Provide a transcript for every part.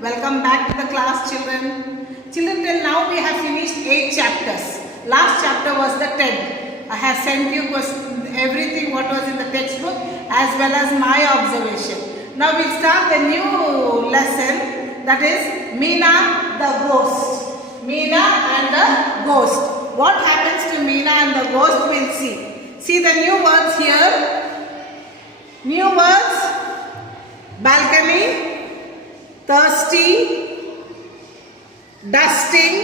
Welcome back to the class, children. Children, till now we have finished 8 chapters. Last chapter was the 10th. I have sent you everything what was in the textbook as well as my observation. Now we start the new lesson, that is Meena the ghost. Meena and the ghost. What happens to Meena and the ghost, we'll see. See the new words here. New words: balcony, thirsty, dusting,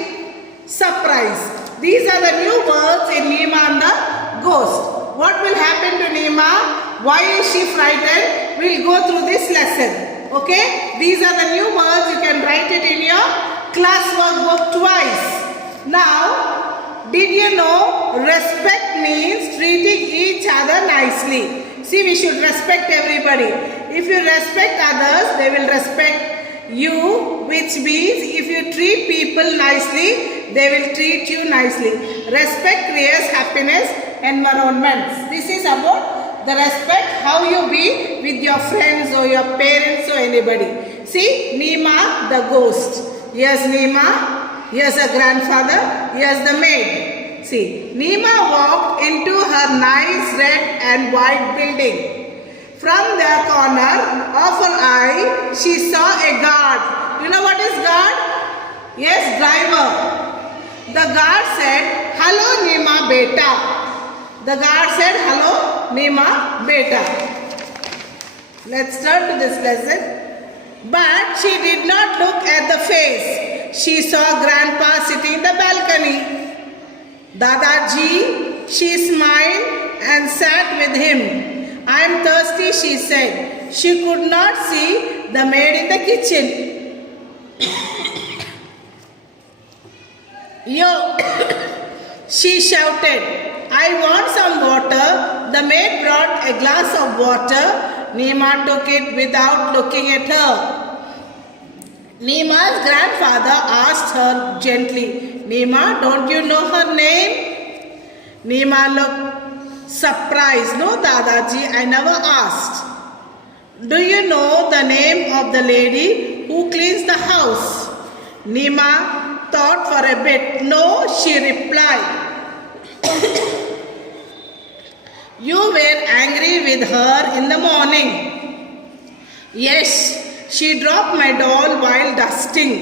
surprise. These are the new words in Neema and the ghost. What will happen to Neema? Why is she frightened? We'll go through this lesson. Okay? These are the new words. You can write it in your classwork book twice. Now, did you know respect means treating each other nicely? See, we should respect everybody. If you respect others, they will respect you, which means if you treat people nicely, they will treat you nicely. Respect creates happiness, environments. This is about the respect, how you be with your friends or your parents or anybody. See, Neema the ghost. Here's Neema, here's her grandfather, here's the maid. See, Neema walked into her nice red and white building. From the corner of her eye, she saw a guard. You know what is guard? Yes, driver. The guard said, "Hello, Neema beta." The guard said, "Hello, Neema beta." Let's turn to this lesson. But she did not look at the face. She saw Grandpa sitting in the balcony. Dadaji, she smiled and sat with him. "I am thirsty," she said. She could not see the maid in the kitchen. "Yo," she shouted, "I want some water." The maid brought a glass of water. Neema took it without looking at her. Neema's grandfather asked her gently, "Neema, don't you know her name?" Neema looked surprised. "No, Dadaji, I never asked." "Do you know the name of the lady who cleans the house?" Neema thought for a bit. "No," she replied. "You were angry with her in the morning." "Yes, she dropped my doll while dusting."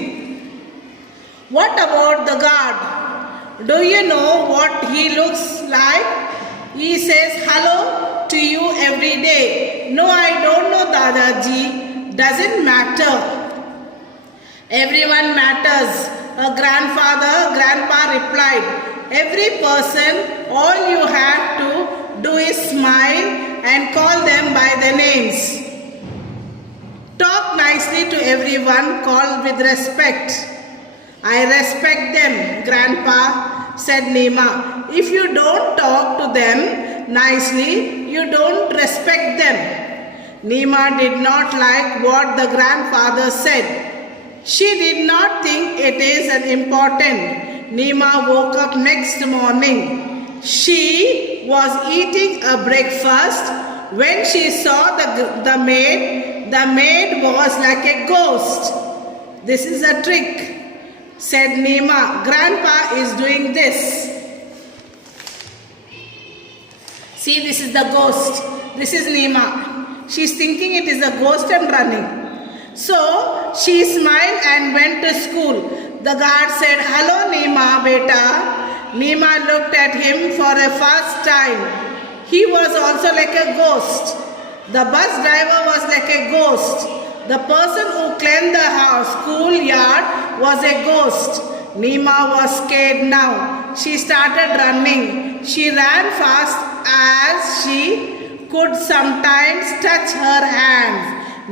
"What about the guard? Do you know what he looks like? He says hello to you every day." "No, I don't know, Dadaji. Doesn't matter." "Everyone matters," her grandpa replied. "Every person, all you have to do is smile and call them by their names. Talk nicely to everyone, call with respect." "I respect them, Grandpa," said Neema. "If you don't talk to them nicely, you don't respect them." Neema did not like what the grandfather said. She did not think it is important. Neema woke up next morning. She was eating a breakfast when she saw the maid. The maid was like a ghost. "This is a trick," said Neema. "Grandpa is doing this." See, this is the ghost. This is Neema. She's thinking it is a ghost and running. So she smiled and went to school. The guard said, "Hello, Neema beta." Neema looked at him for the first time. He was also like a ghost. The bus driver was like a ghost. The person who cleaned the schoolyard was a ghost. Neema was scared now. She started running. She ran fast as she could sometimes touch her hands.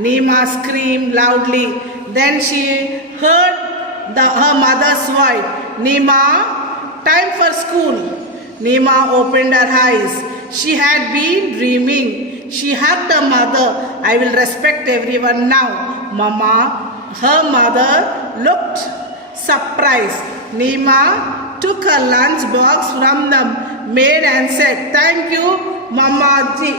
Neema screamed loudly. Then she heard her mother's voice. "Neema, time for school." Neema opened her eyes. She had been dreaming. She hugged her mother. "I will respect everyone now, Mama." Her mother looked surprised. Neema took her lunch box from the maid and said, "Thank you, Mamaji."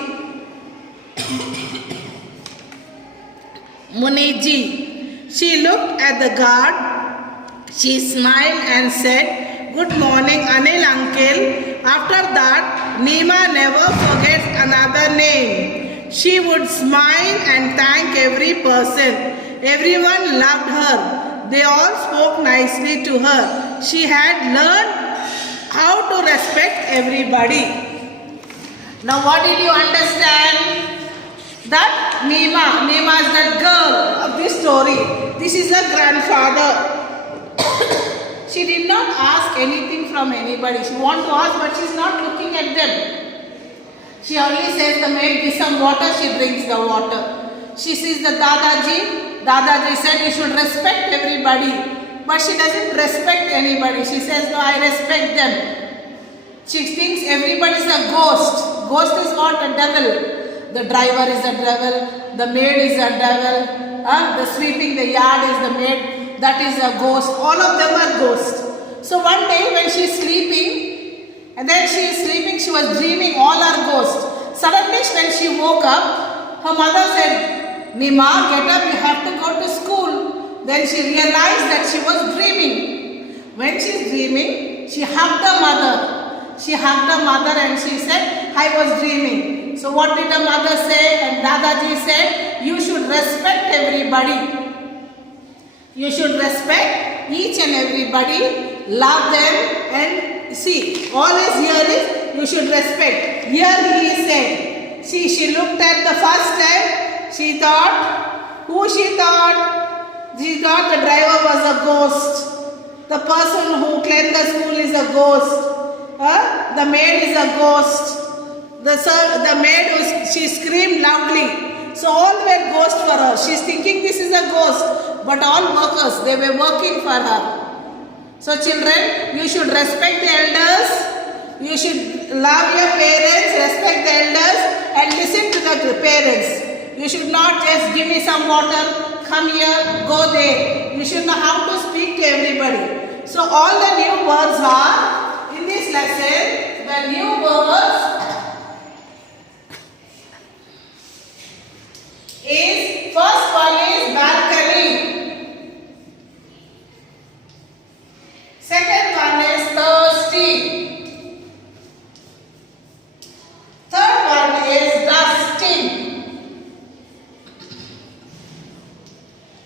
Muniji. She looked at the guard. She smiled and said, "Good morning, Anil uncle." After that, Neema never forgets another name. She would smile and thank every person. Everyone loved her. They all spoke nicely to her. She had learned how to respect everybody. Now what did you understand? That Neema is the girl of this story. This is her grandfather. She did not ask anything from anybody. She wanted to ask, but she's not looking at them. She only says the maid gives some water, she drinks the water. She sees the Dadaji. Dadaji said you should respect everybody. But she doesn't respect anybody. She says, no, I respect them. She thinks everybody is a ghost. Ghost is not a devil. The driver is a devil. The maid is a devil. The sweeping the yard is the maid. That is a ghost. All of them are ghosts. So one day when she is sleeping, and then she is sleeping, she was dreaming all are ghosts. Suddenly when she woke up, her mother said, Neema, get up, you have to go to school. Then she realized that she was dreaming. When she is dreaming, she hugged her mother. She hugged her mother and she said, I was dreaming. So what did the mother say? And Dadaji said, you should respect everybody. You should respect each and everybody, love them, and see, all is here is you should respect. Here he said, see, she looked at the first time, she thought, who she thought? She thought the driver was a ghost. The person who cleaned the school is a ghost. The maid is a ghost. The maid, she screamed loudly. So all were ghosts for her. She's thinking this is a ghost. But all workers, they were working for her. So children, you should respect the elders. You should love your parents, respect the elders and listen to the parents. You should not just give me some water, come here, go there. You should know how to speak to everybody. So all the new words are, in this lesson, the new words is, first one is balcony. Second one is thirsty. Third one is dusting.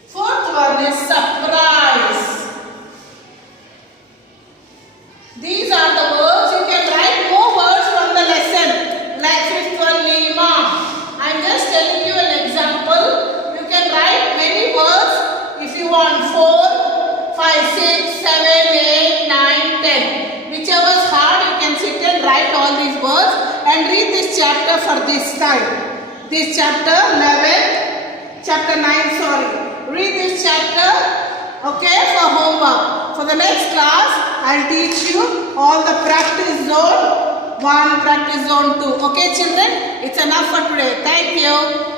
Fourth one is surprise. These are the words. You can write more words from the lesson. Like fifth one, Neema. I am just telling you an example. You can write many words if you want. 4, 5, 6, 7, 8, 9, 10. Whichever is hard, you can sit and write all these words and read this chapter for this time. This chapter 11, chapter 9, sorry. Read this chapter, okay, for homework. For the next class, I'll teach you all the practice zone 1, practice zone 2. Okay children, it's enough for today. Thank you.